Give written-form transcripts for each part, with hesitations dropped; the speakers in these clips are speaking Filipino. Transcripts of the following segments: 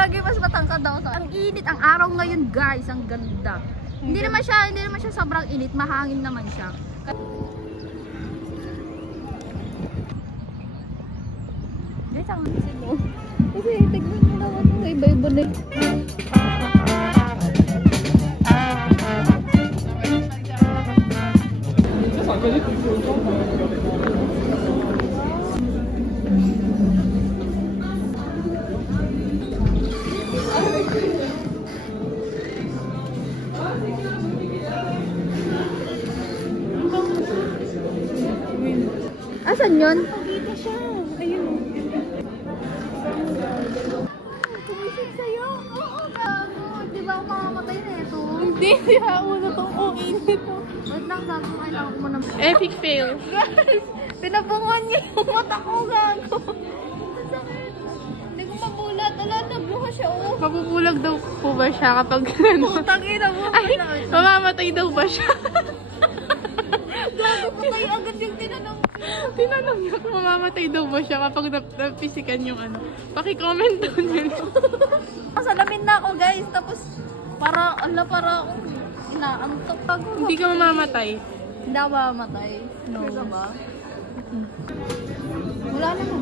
Gagi, mas matangkad ako sa. Ang init ang araw ngayon, guys. Ang ganda. Hindi naman siya sobrang init, mahangin naman siya. Guys, ang isip mo. Kasi tignan mo naman itong iba-iba na. Asan yun? Dito siya. Ayun. Kumisig sa'yo. Oo, gago. Di ba ako mamamatay na ito? Hindi, ulo tong uin nito. Wait lang, gago. Kailangan ko mo ng... Epic fail. Guys, pinabungan niya yung mata ko, gago. Sakit. Hindi ko mabulat. Ala, nabluha siya, oh. Mabubulag daw po ba siya kapag Putang ina mo. Ay, mamamatay daw ba siya? Gago, patay agad yung tinanong. Tinanong niya kung mamamatay daw ba siya kapag napisikan yung ano. Paki-comment down yun. Masalamin na ako, guys. Tapos, para akong inaantok. Hindi ka mamamatay. Hindi ako mamamatay. No. Ba? Wala naman.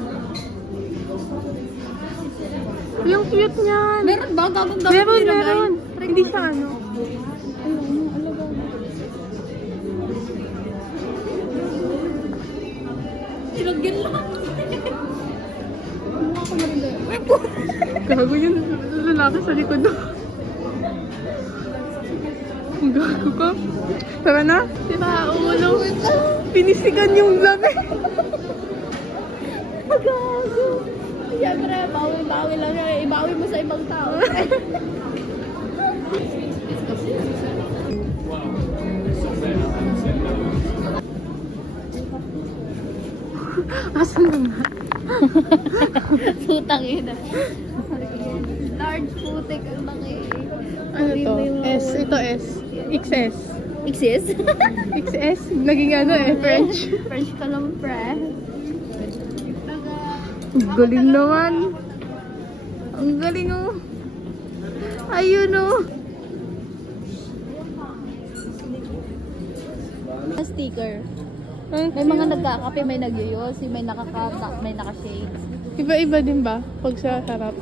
Yung cute niyan. Meron ba? Gagong Meron. Hindi siya ano. Ilagyan lang. Mukha ko na rin dahil. Gago yung lalaki sa likod. Gago ka. Tara na. Sira ulo. Pinisigan yung labi. Gago. Siyempre, bawi-bawi lang yan. Ibawi mo sa ibang tao. Asan na nga? Putang ina. Large putik ang laki. Ano to? S. Ito S. XS. XS? XS? Naging ano French. French ka lang, pre. Galing naman. Ang galing, oh. Ayun, oh. Sticker. May mga nagkakape, may nagyoyosi, may nakakata, may naka-shades. Iba-iba din ba? Pag sa harap.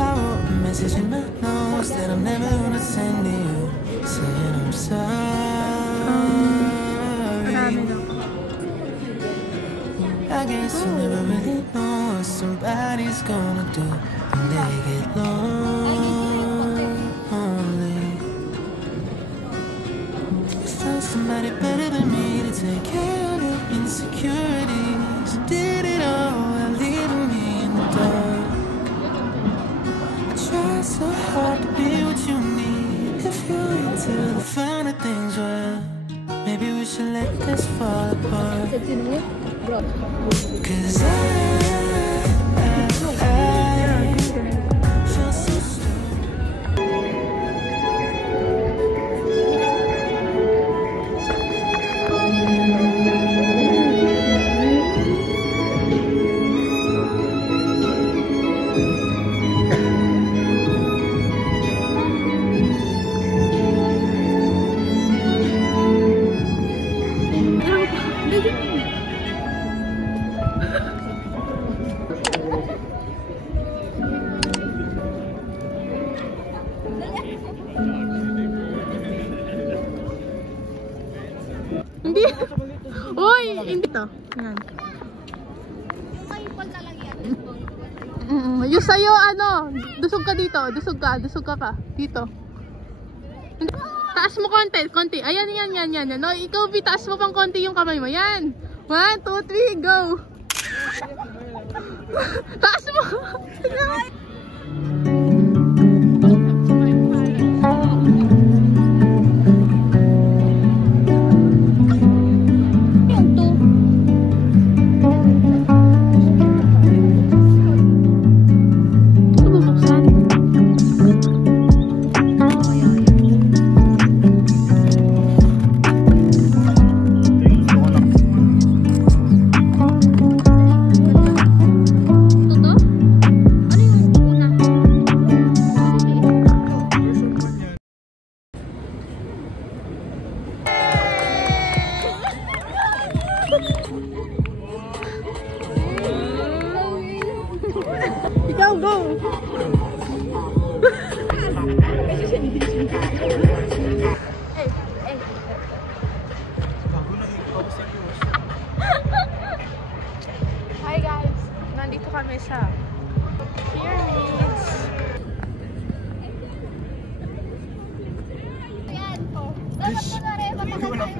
I wrote a message in my notes that I'm never gonna send to you, saying I'm sorry. I guess you never really know what somebody's gonna do when they get lonely. Found somebody better than me to take care of your insecurities. Did it all while leaving me in the dark. I try so hard to be what you need. If you're into the finer things, well, maybe we should let this fall apart. Cause I feel so Hindi. Uy, hindi to. Yan. Yung sa'yo, ano, dusog ka dito. Dusog ka pa. Dito. Taas mo konti. Ayan, yan. No, ikaw, taas mo pang konti yung kamay mo. Yan. 1, 2, 3, go. Taas mo. Hi guys! Nandito kami sa Pyramids. Ayan po. Dapat ko na rin mapakasay.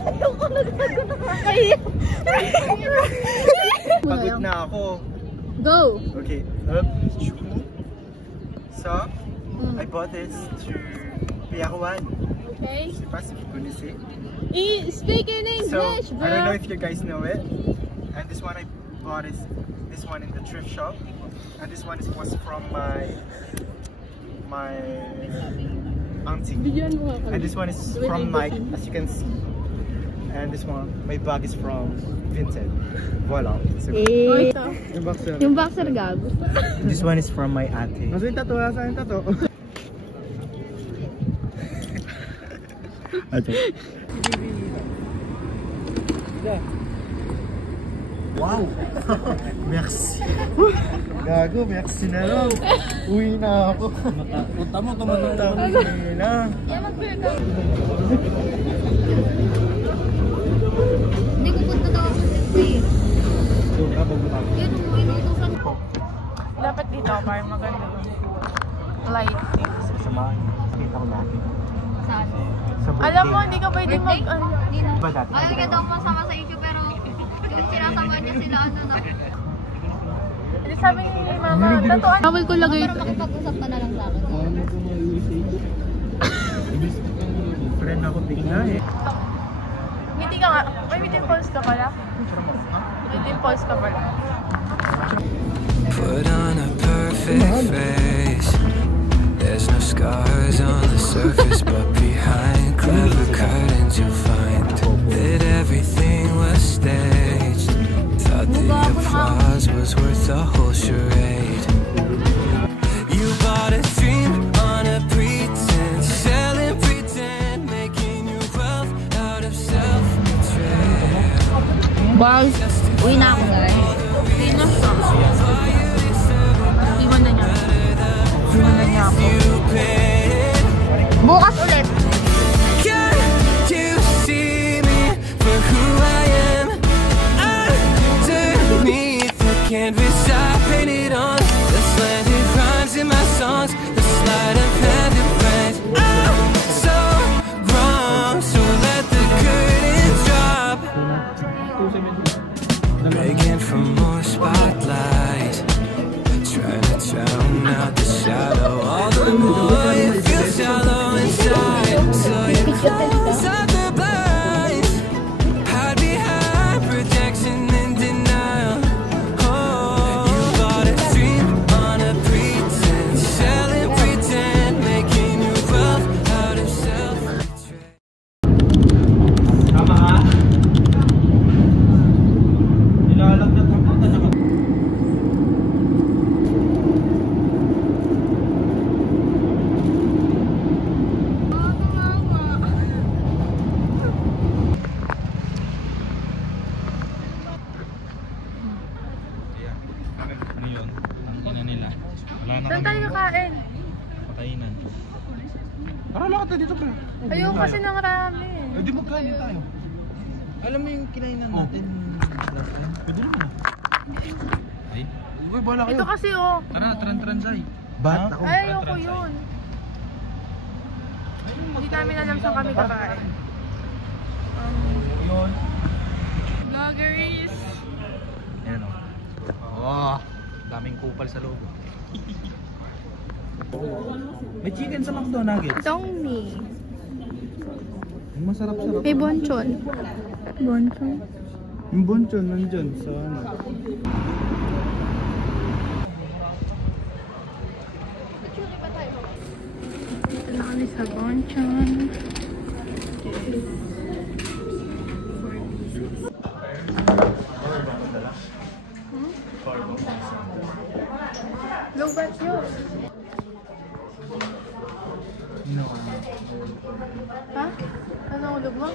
Ayoko nagtago na kakahiya. Pagod na ako. Go! Okay. So, I bought this to Pierre-Juan. Okay. Je sais pas si vous connaissez. Speak in So, English, I don't know bro! if you guys know it. And this one I bought is this one in the thrift shop. And this one was from my auntie. And this one is from Mike, as you can see. And this one, my bag is from Vincent. Voila. So, yung boxer. Yung boxer gago. This one is from my ate. Nasa yung tato, nasa yung tato. Ito. Wow! Merci! Gago, merci na lang. Uwi na ako. Punta mo, tumatanda. Uwi na. Hindi ko punta daw ako sa street. Yan mo, inutusan ko. Dapat dito, parang maganda yung lighting. Samahan. Kita ko natin. Saan? Alam mo, hindi ka pwede mag... Hindi na. Ba dati? Ayaw niya daw masama sa issue pero yung sinasama niya sila ano na. Hindi sabi ni Mama, tatuan. Bawal ko lagay ito. Makipag-usap ka na lang sa akin. Friend ako bigla eh. Hindi ka nga, may dimples ka pala. May dimples ka pala. Put on a perfect face. There's no scars on the surface, but behind clever curtains you'll find that everything was staged. Thought the applause was worth the whole charade. You bought a dream on a pretense, selling pretend, making you wealth out of self-betrayal. Boss, uwi na ako guys. Hindi na siya. Iwan na niya. Iwan na niya ako. Bukas ulit. Can't you see me for who I am? Underneath the canvas I painted on, the slanted rhymes in my songs, the sleight of hand and friends. I'm so wrong, so let the curtain drop. Begging for more spotlight, trying to drown out the shadow. All the more you feel shallow inside, so you close up the blinds, hide behind projection and denial. Oh, you bought a dream on a pretense, selling pretend, making you wealth out of self-betrayal. Tama ka? Nilalag na tapos na naman. Ano yun? Ang ina nila. Wala na Saan tayo kakain? Pakainan. Tara, lakad tayo dito, pre. Ayoko kasi ng ramen. Eh, di magkain tayo. Alam mo yung kinainan natin last time? Pwede naman ah. Ay? Uy, bahala kayo. Ito kasi oh. Tara, tran-transay. Bat ako. Ay, ayoko yun. Hindi namin alam saan kami kakain. Yun. Vloggeries! Ayan o. Oh, daming kupal sa loob. May chicken sa McDo nuggets. Dongmi. Yung masarap-sarap. May bonchon. Bonchon. Yung bonchon nandyan sa ano. Dito na kami sa bonchon. Lobat yun. No. Ha? Ano ang ulog mo?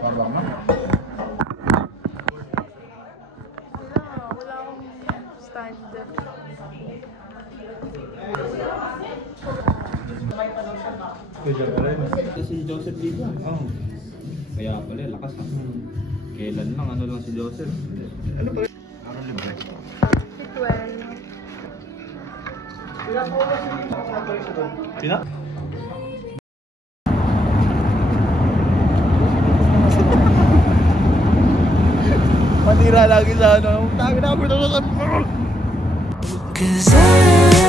Baba nga. Hello. stand. Si Joseph dito. Oo. Kaya pala, lakas ha. Kailan lang, ano lang si Joseph. Ano ba? Araw libre. Si 12. Sina? Matira lagi sa ano. Tangin na ako. 'Cause I